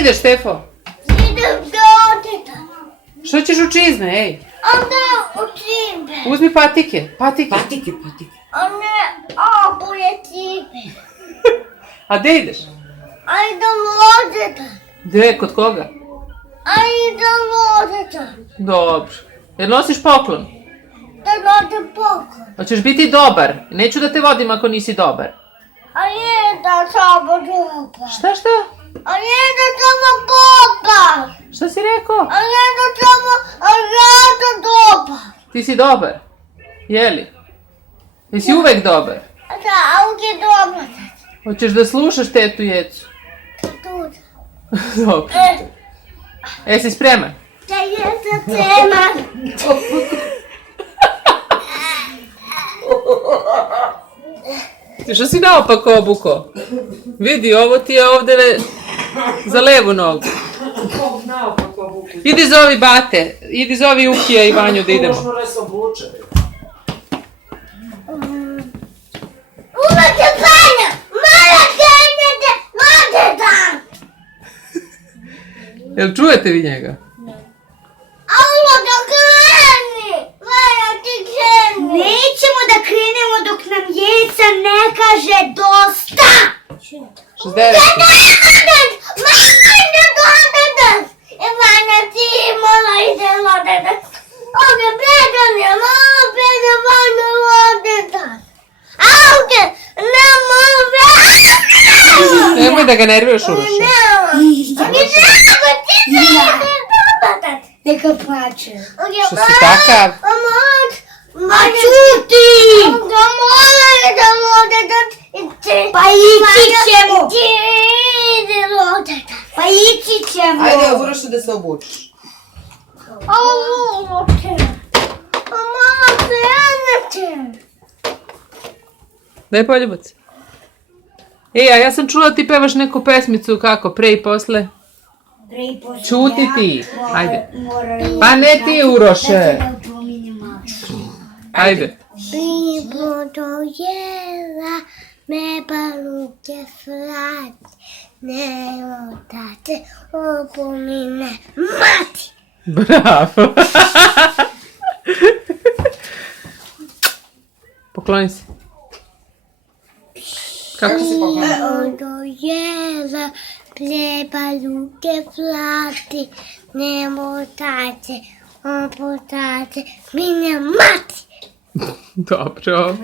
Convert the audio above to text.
Ideš, Stefo? Idem do oteta. Što ćeš u čizme, ej? Onda u cipe. Uzmi patike, patike. Patike. Onda obuje cipe. A gde ideš? A idem u oteta. Gde, kod koga? A idem u oteta. Dobro. Jer nosiš poklon? Da nosim poklon. Hoćeš biti dobar. Neću da te vodim ako nisi dobar. A nije da samo dobar. Šta? A nije da samo dobar. Šta si rekao? A nije da samo dobar. Ti si dobar. Jeli? Jesi uvek dobar? Da, a uvijek je dobar. Hoćeš da slušaš tetu Jecu? Tu. Dobro. Jesi spreman? Da je za tema. Ti što si naopako obuko? Vidi, ovo ti je ovde za levu nogu. Idi zovi bate, idi zovi Ukija i Vanju da idemo. Uvijek je Vanja. Mala krenete. Mate dan. Jel čujete vi njega? A uvijek da kreni. Vanja ti kreni. Nećemo da krenemo dok nam Jeca ne kaže dosta. 69. Vanja ti mora ide lodetak. Ovdje predan je, malo predan Vanja lodetak. A ovdje ne može. Nemoj da ga nerviraš uroše. Neka plače. Što si takav? Ma čuti! Da mora da lodetak. Pa ići ćemo. Ide lodetak. Pa ići ćemo. Ajde, Urošu da se obučiš. A lodetak. A mama krenete. Daj poljubac. Ej, a ja sam čula da ti pevaš neku pesmicu kako, pre i posle. Ćuti ti. Ajde. Pa ne ti, Uroše. Ajde. Mi budu jela, me baluke frati, ne odate opomine mati. Bravo. Pokloni se. Kako si pokloni? Budu jela, me baluke frati, ne odate opomine mati. Dobro.